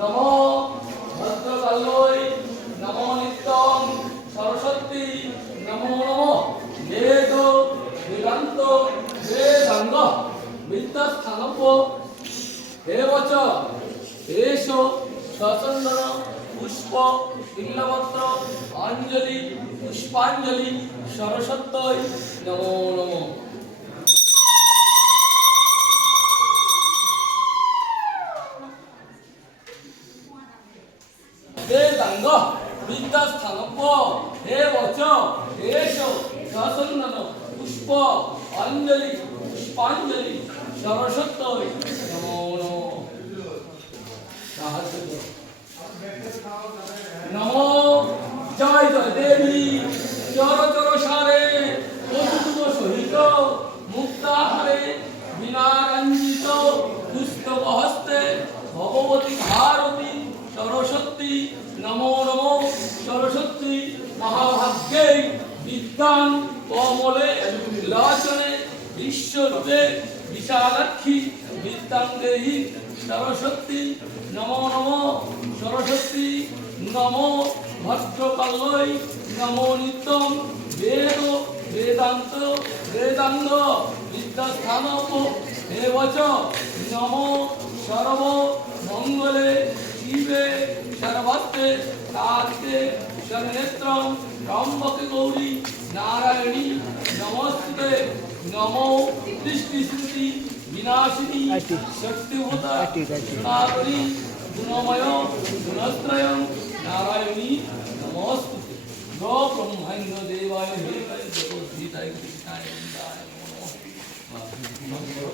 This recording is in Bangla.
নমো ভদ্রকাল্যৈ নমো নিত্যং সরস্বতী নমো নমো বেদ বেদান্ত বেদাঙ্গ বিদ্যাস্থানব্য এবচ এষো সচন্দন পুষ্প বিল্লপত্র অঞ্জলি পুষ্পাঞ্জলি সরস্বত্যৈ নমো নমো। বেদাঙ্গ বিদ্যাস্থানব্য এবচ এষো সচন্দন পুষ্প অঞ্জলি পুষ্পাঞ্জলি সরস্বত্যৈ নমো নমো। নমো জয় জয় দেবী চর চর সারে অতুল সহিত মুক্তাহারে বিনারঞ্জিত পুস্তক হস্তে ভগবতী ভারতী সরস্বতী নমো নমো। সরস্বতী মহাভাগ্যে বিদ্যাং কমলে লোচনে বিশ্বরূপে বিশালাক্ষী বিদ্যাং দেহি সরস্বতী নমো নমো। সরস্বতী নমো ভদ্রকাল্যৈ নমো নিত্যং বেদ বেদান্ত বেদাঙ্গ বিদ্যাস্থানব্য এবচ নমো সর্ব মঙ্গলে শিবে সর্বত্রে কার্তে শরণেত্রং ত্রম্বকে গৌরী নারায়ণী নমস্তুতে। নমো দৃষ্টিশ্রুতি বিনাশিনী শক্তিভূতা সনাতনী গুণময় গুণত্রয়ং নারায়ণী নমস্তুতে। গো ব্রহ্মাণ্ড দেবায় হে জগদ্ধিতায় কৃষ্ণায় নমঃ।